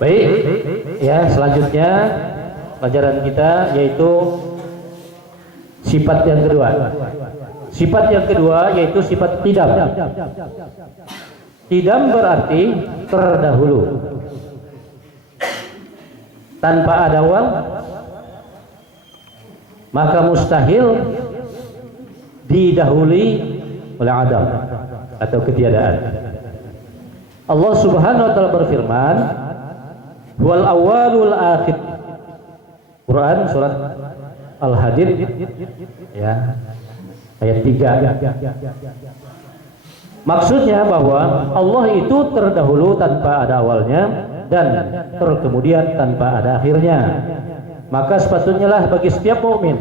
Baik, ya selanjutnya pelajaran kita yaitu sifat yang kedua. Sifat yang kedua yaitu sifat qidam. Qidam berarti terdahulu, tanpa ada awal, maka mustahil didahului oleh adam atau ketiadaan. Allah Subhanahu wa taala berfirman, wal awwalul akhir. Quran surat Al-Hadid ya ayat 3. Maksudnya bahwa Allah itu terdahulu tanpa ada awalnya dan terkemudian tanpa ada akhirnya. Maka sepatutnya lah bagi setiap mukmin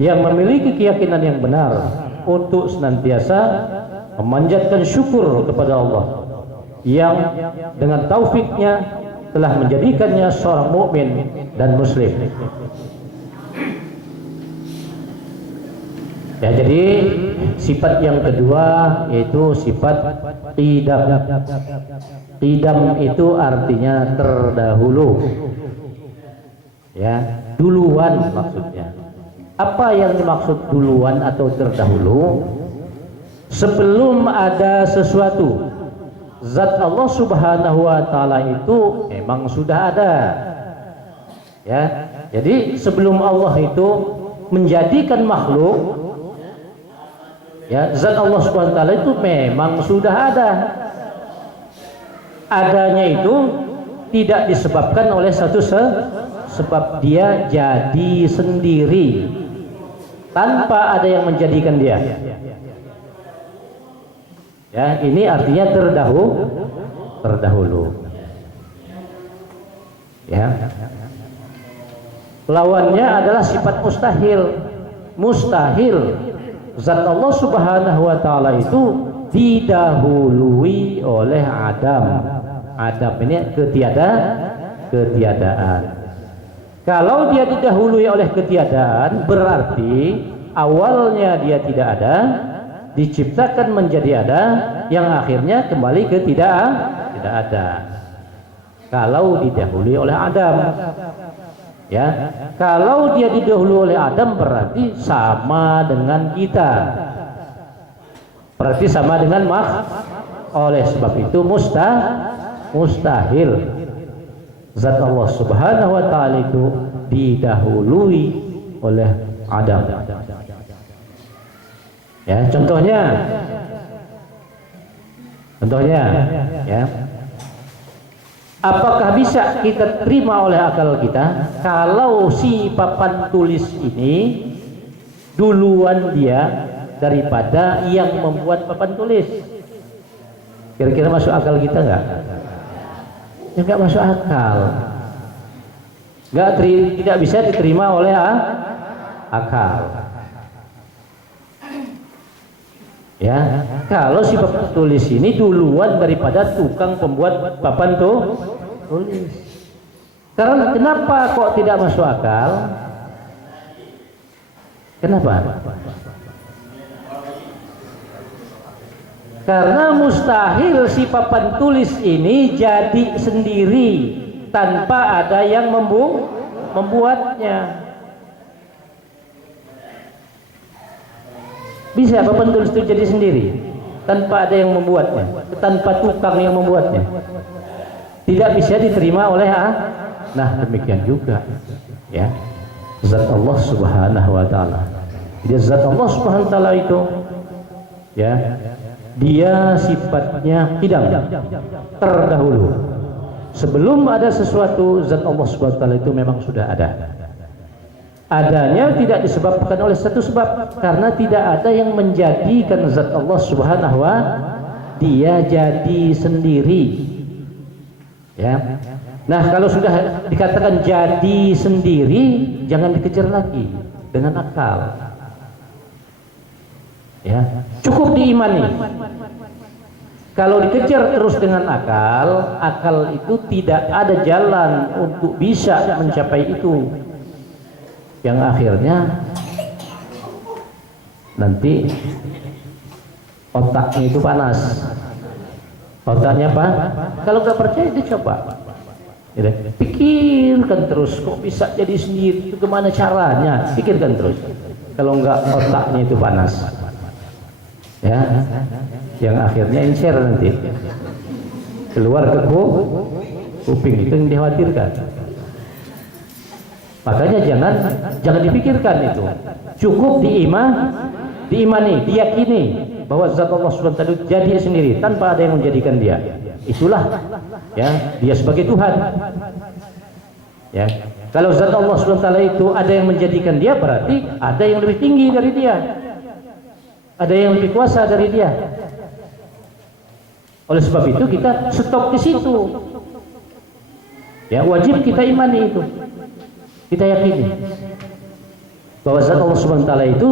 yang memiliki keyakinan yang benar untuk senantiasa memanjatkan syukur kepada Allah yang dengan taufiknya telah menjadikannya seorang mukmin dan muslim. Ya, jadi sifat yang kedua yaitu sifat qidam. Qidam itu artinya terdahulu. Ya, duluan maksudnya. Apa yang dimaksud duluan atau terdahulu? Sebelum ada sesuatu, zat Allah Subhanahu wa taala itu memang sudah ada. Ya. Jadi sebelum Allah itu menjadikan makhluk, ya, zat Allah Subhanahu wa taala itu memang sudah ada. Adanya itu tidak disebabkan oleh satu sebab, dia jadi sendiri tanpa ada yang menjadikan dia. Ya, ini artinya terdahulu. Ya. Lawannya adalah sifat mustahil. Mustahil. Zat Allah Subhanahu wa taala itu didahului oleh Adam. Adam ini ketiadaan. Kalau dia didahului oleh ketiadaan, berarti awalnya dia tidak ada, diciptakan menjadi ada, yang akhirnya kembali ke tidak ada. Kalau didahului oleh Adam, ya, kalau dia didahului oleh Adam berarti sama dengan kita. Berarti sama dengan oleh sebab itu mustahil zat Allah Subhanahu wa taala itu didahului oleh Adam. Ya, contohnya ya. Apakah bisa kita terima oleh akal kita kalau si papan tulis ini duluan dia daripada yang membuat papan tulis? Kira-kira masuk akal kita enggak? Ya enggak masuk akal. Tidak bisa diterima oleh akal. Ya, kalau si papan tulis ini duluan daripada tukang pembuat papan tulis. Karena kenapa kok tidak masuk akal? Kenapa? Karena mustahil si papan tulis ini jadi sendiri tanpa ada yang membuatnya. Bisa papan tulis itu jadi sendiri tanpa ada yang membuatnya, tanpa tukang yang membuatnya? Tidak bisa diterima oleh Nah, demikian juga ya zat Allah Subhanahu wa taala. Jadi zat Allah Subhanahu wa taala itu ya, dia sifatnya qidam, terdahulu. Sebelum ada sesuatu, zat Allah Subhanahu wa taala itu memang sudah ada. Adanya tidak disebabkan oleh satu sebab, karena tidak ada yang menjadikan zat Allah Subhanahu wa dia jadi sendiri. Ya. Nah, kalau sudah dikatakan jadi sendiri, jangan dikejar lagi dengan akal. Ya, cukup diimani. Kalau dikejar terus dengan akal itu tidak ada jalan untuk bisa mencapai itu. Yang akhirnya nanti otaknya itu panas. Otaknya apa? Kalau nggak percaya dicoba. Ya, pikirkan terus, kok bisa jadi sendiri, itu gimana caranya, pikirkan terus. Kalau enggak otaknya itu panas, ya, yang akhirnya encer nanti keluar ke kuping, itu yang dikhawatirkan. Makanya jangan dipikirkan itu, cukup diimani, diyakini bahwa zat Allah Subhanahu wa taala jadi sendiri tanpa ada yang menjadikan dia. Itulah ya, dia sebagai Tuhan. Ya, kalau zat Allah Subhanahu wa taala itu ada yang menjadikan dia, berarti ada yang lebih tinggi dari dia, ada yang lebih kuasa dari dia. Oleh sebab itu kita stop di situ. Ya, wajib kita imani itu, kita yakini bahwa zat Allah Subhanahu wa taala itu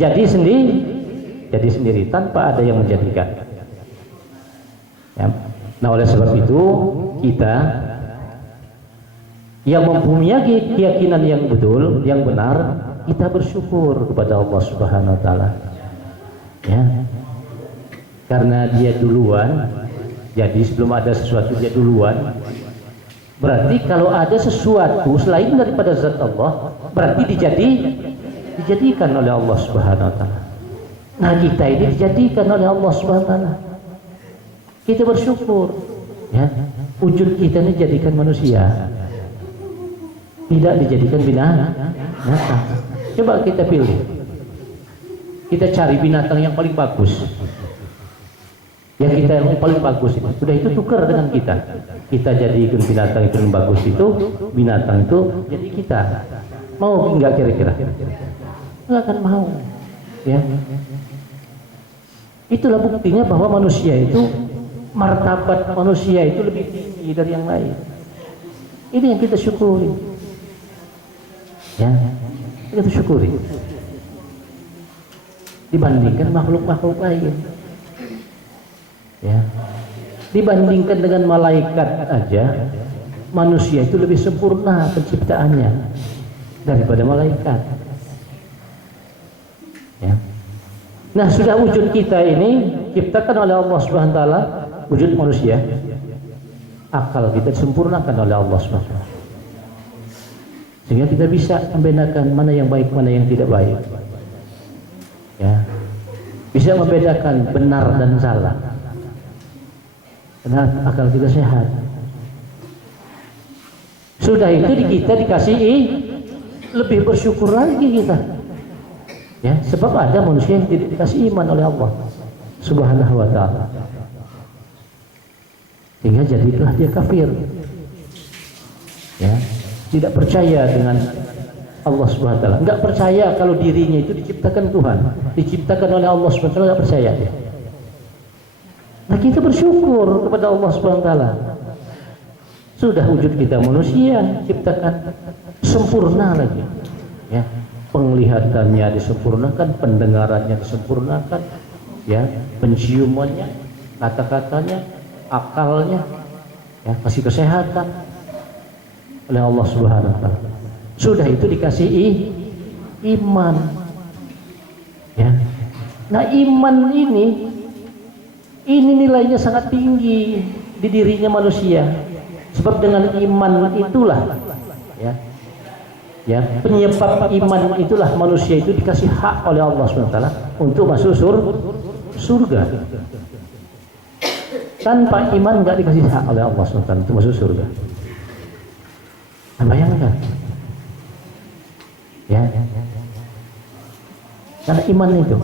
jadi sendiri tanpa ada yang menjadikan. Ya. Nah, oleh sebab itu kita yang mempunyai keyakinan yang betul, yang benar, kita bersyukur kepada Allah Subhanahu wa taala. Ya. Karena dia duluan, jadi sebelum ada sesuatu dia duluan. Berarti kalau ada sesuatu selain daripada zat Allah, berarti dijadikan oleh Allah Subhanahu wa taala. Nah, kita ini dijadikan oleh Allah Subhanahu wa taala. Kita bersyukur, ya. Wujud kita ini dijadikan manusia, tidak dijadikan binatang. Coba kita pilih, kita cari binatang yang paling bagus, yang kita yang paling bagus itu, sudah itu tukar dengan kita jadikan binatang itu yang bagus itu, binatang itu jadi kita. Mau nggak kira-kira? Nggak akan mau, ya. Itulah buktinya bahwa manusia itu, martabat manusia itu lebih tinggi dari yang lain. Ini yang kita syukuri, ya, kita syukuri dibandingkan makhluk-makhluk lain, ya. Dibandingkan dengan malaikat aja, manusia itu lebih sempurna penciptaannya daripada malaikat, ya. Nah, sudah wujud kita ini diciptakan oleh Allah Subhanahu wa taala, wujud manusia, akal kita disempurnakan oleh Allah Subhanahu wa taala, sehingga kita bisa membedakan mana yang baik, mana yang tidak baik, ya. Bisa membedakan benar dan salah karena akal kita sehat. Sudah itu kita dikasih lebih bersyukur lagi kita, ya, sebab ada manusia yang tidak dikasih iman oleh Allah Subhanahu wa taala, sehingga jadilah dia kafir, ya, tidak percaya dengan Allah Subhanahu wa taala, enggak percaya kalau dirinya itu diciptakan Tuhan, diciptakan oleh Allah Subhanahu wa taala, enggak percaya dia. Nah, kita bersyukur kepada Allah Subhanahu wa taala. Sudah wujud kita manusia diciptakan sempurna lagi, ya. Penglihatannya disempurnakan, pendengarannya disempurnakan, ya, penciumannya, kata-katanya, akalnya, ya, kasih kesehatan oleh Allah Subhanahu wa taala. Sudah itu dikasih iman, ya. Nah, iman ini nilainya sangat tinggi di dirinya manusia, sebab dengan iman itulah, ya, penyebab iman itulah manusia itu dikasih hak oleh Allah SWT untuk masuk surga. Tanpa iman nggak dikasih hak oleh Allah SWT untuk masuk surga. Nah, bayangkan, ya, karena iman itu,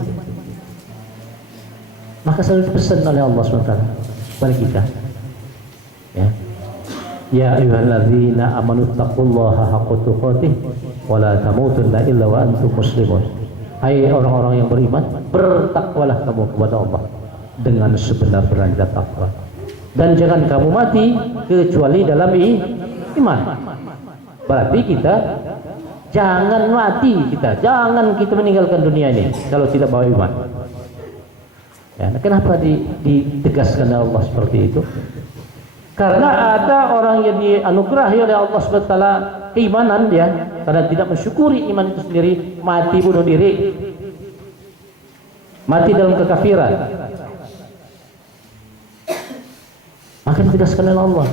maka selalu dipesan oleh Allah SWT kepada kita, ya. Ya ayyuhalladzina amanu taqullaha haqqa tuqatih wa la tamutunna illa wa antum muslimun. Hai orang-orang yang beriman, bertakwalah kamu kepada Allah dengan sebenar-benarnya takwa, dan jangan kamu mati kecuali dalam iman. Berarti kita jangan mati, jangan kita meninggalkan dunia ini kalau tidak bawa iman. Ya, kenapa ditegaskan oleh Allah seperti itu? Karena ada orang yang dianugerahi oleh Allah SWT keimanan dia, karena tidak mensyukuri iman itu sendiri, mati bunuh diri, mati dalam kekafiran. Maka ditegaskan oleh Allah,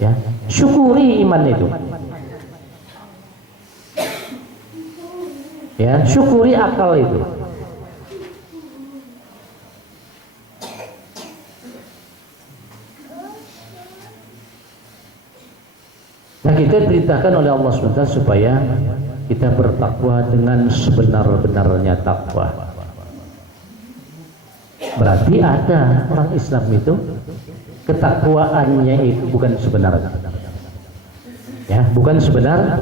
ya. syukuri iman itu. Ya, syukuri akal itu. Nah, kita diperintahkan oleh Allah SWT supaya kita bertakwa dengan sebenar-benarnya takwa. Berarti ada orang Islam itu ketakwaannya itu bukan sebenar. Ya, bukan sebenar.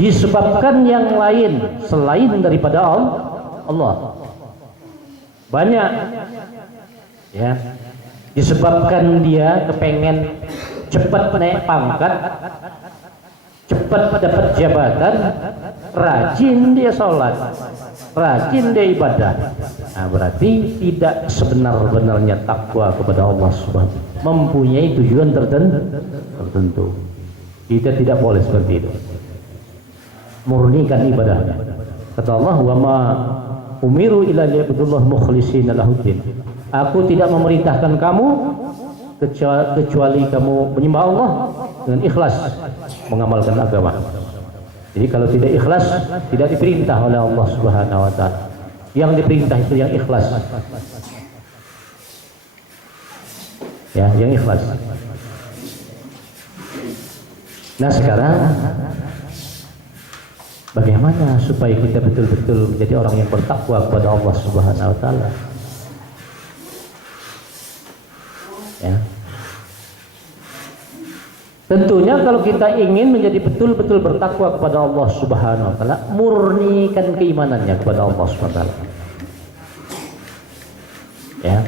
Disebabkan yang lain selain daripada Allah. Banyak. Ya. Disebabkan dia kepengen cepat naik pangkat, cepat dapat jabatan, rajin dia sholat, rajin dia ibadah. Nah, berarti tidak sebenar-benarnya takwa kepada Allah Subhanahu, mempunyai tujuan tertentu. Kita tidak boleh seperti itu. Murnikan ibadahnya. Kata Allah, wa ma umiru illa liya'budullah mukhlishina lahuddin. Aku tidak memerintahkan kamu kecuali kamu menyembah Allah dengan ikhlas mengamalkan agama. Jadi kalau tidak ikhlas, tidak diperintah oleh Allah Subhanahu wa taala. Yang diperintah itu yang ikhlas. Ya, yang ikhlas. Nah, sekarang bagaimana supaya kita betul-betul menjadi orang yang bertakwa kepada Allah Subhanahu wa taala? Ya. Tentunya kalau kita ingin menjadi betul-betul bertakwa kepada Allah Subhanahu wa taala, murnikan keimanannya kepada Allah Subhanahu wa taala. Ya,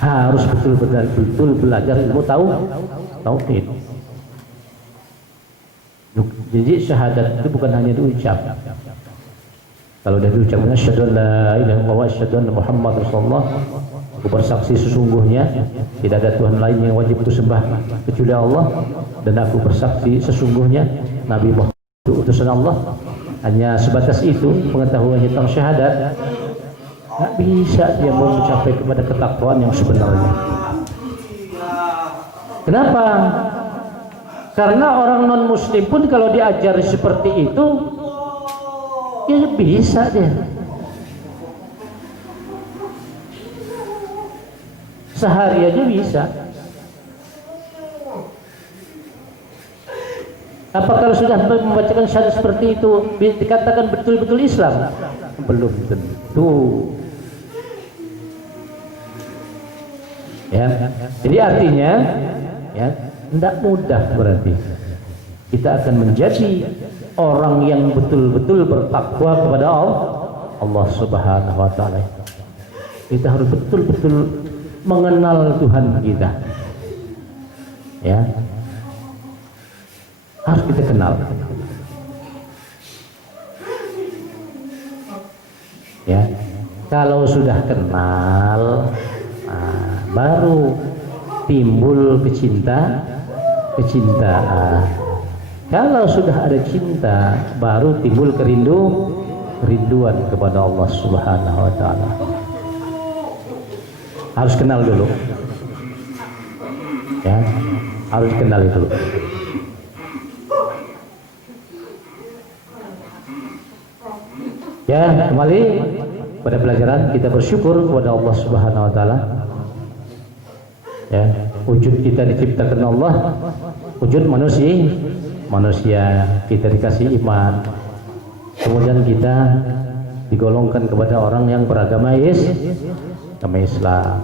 harus betul-betul belajar ilmu tauhid. Jadi syahadat itu bukan hanya diucap. Kalau sudah diucap, asyhadu an la ilaha illallah wa asyhadu anna Muhammadar Rasulullah, aku bersaksi sesungguhnya tidak ada Tuhan lain yang wajib disembah kecuali Allah, dan aku bersaksi sesungguhnya Nabi Muhammad itu utusan Allah. Hanya sebatas itu pengetahuannya tentang syahadat, nggak bisa dia mau mencapai kepada ketakwaan yang sebenarnya. Kenapa? Karena orang non muslim pun kalau diajari seperti itu, ya bisa dia. Sehari aja bisa. Apa kalau sudah membacakan syahadat seperti itu dikatakan betul-betul Islam? Belum tentu. Ya, jadi artinya, ya, tidak mudah berarti. Kita akan menjadi orang yang betul-betul bertakwa kepada Allah Subhanahu wa taala. Kita harus betul-betul mengenal Tuhan kita. Ya. Harus kita kenal. Ya. Kalau sudah kenal, baru timbul kecintaan. Kalau sudah ada cinta, baru timbul kerinduan kepada Allah Subhanahu wa taala. Harus kenal dulu. Ya, harus kenal dulu. Ya, kembali pada pelajaran, kita bersyukur kepada Allah Subhanahu wa taala. Ya, wujud kita diciptakan Allah, wujud manusia kita dikasih iman, kemudian kita digolongkan kepada orang yang beragama Islam.